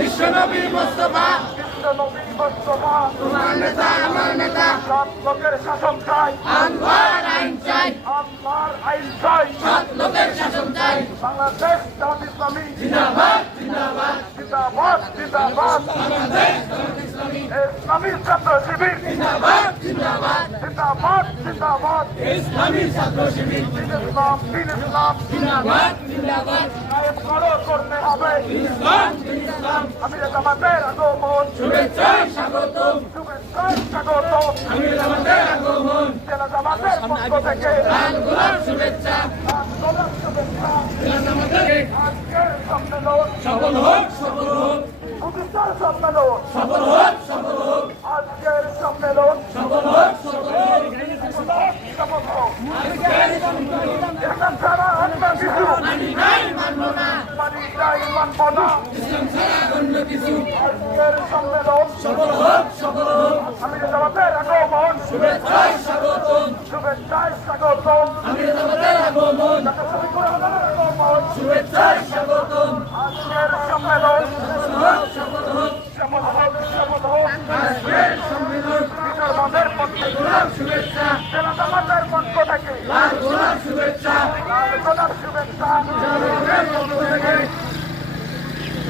বিশ্বনবী মুস্তাফা বিশ্বনবী মুস্তাফা তোমার নেতা আমার নেতা সৎ লোকের শাসন চাই আল্লাহর আইন চাই আল্লাহর আইন চাই সৎ লোকের শাসন চাই বাংলাদেশ জামাত ইসলামী জিন্দাবাদ জিন্দাবাদ জিন্দাবাদ জিন্দাবাদ বাংলাদেশ জামাত ইসলামী ইসলামী ছাত্র শিবির জিন্দাবাদ জিন্দাবাদ জিন্দাবাদ জিন্দাবাদ ইসলামী ছাত্র শিবির দিন ইসলাম দিন ইসলাম জিন্দাবাদ জিন্দাবাদ কায়েম করতে হবে ইসলাম ইসলাম আমির জামাতের আগমন শুভেচ্ছায় স্বাগতম শুভেচ্ছায় স্বাগতম আমির জামাতের আগমন জেলা জামাতের পক্ষ থেকে লাল গোলাপ শুভেচ্ছা আন্দোলন শুভেচ্ছা জেলা জামাতের আজকের সম্মেলন সফল হোক সফল হোক প্রতিষ্ঠার সম্মেলন সফল হোক সফল হোক আজকের সম্মেলন সফল হোক সফল হোক সফল হোক ইসলাম ছাড়া অন্য কিছু মানি নাই মানব না মানি নাই মানব না ইসলাম ছাড়া অন্য কিছু আজকের সম্মেলন সফল হোক সফল হোক আমির জামাতের আগমন শুভেচ্ছায় স্বাগতম শুভেচ্ছায় স্বাগতম আমির জামাতের আগমন আগমন শুভেচ্ছায় স্বাগতম আজকের সম্মেলন সফল হোক সফল হোক সফল হোক সফল হোক আজকের সম্মেলন আমাদের পক্ষ গোলাপ শুভেচ্ছা জেলা জামাতের পক্ষ থেকে লাল গোলাপ শুভেচ্ছা লাল গোলাপ শুভেচ্ছা জনগণের পক্ষ থেকে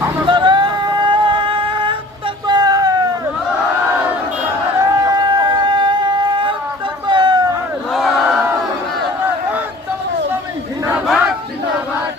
আমাদের জিন্দাবাদ জিন্দাবাদ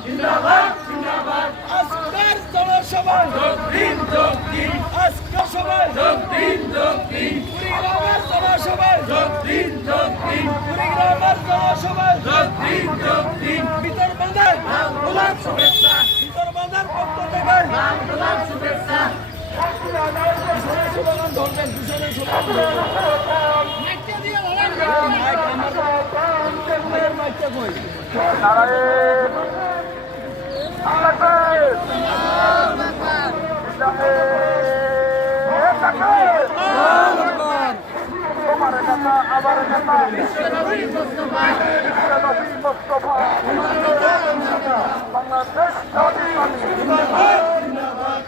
জিন্দাবাদ জিন্দাবাদ আজকের জনসভায় দক্ষিণ দক্ষিণ আজকের সভায় দক্ষিণ দক্ষিণ কুড়িগ্রামের জনসভায় দক্ষিণ দক্ষিণ কুড়িগ্রামের জনসভায় দক্ষিণ দক্ষিণ ভিতর বাঁধার লাল গোলাপ শুভেচ্ছা ভিতর বাঁধার পক্ষ থেকে লাল গোলাপ শুভেচ্ছা স্লোগান ধরবেন দুজনের স্লোগান মাইকটা কই নারায়ণ আল্লাহ তোমার নেতা আমার নেতা বিশ্বনবী মুস্তাফা বিশ্বনবী মুস্তাফা বাংলাদেশ জামাত ইসলামী জিন্দাবাদ জিন্দাবাদ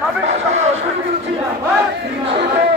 নবী ছাত্র শিবির জিন্দাবাদ জিন্দাবাদ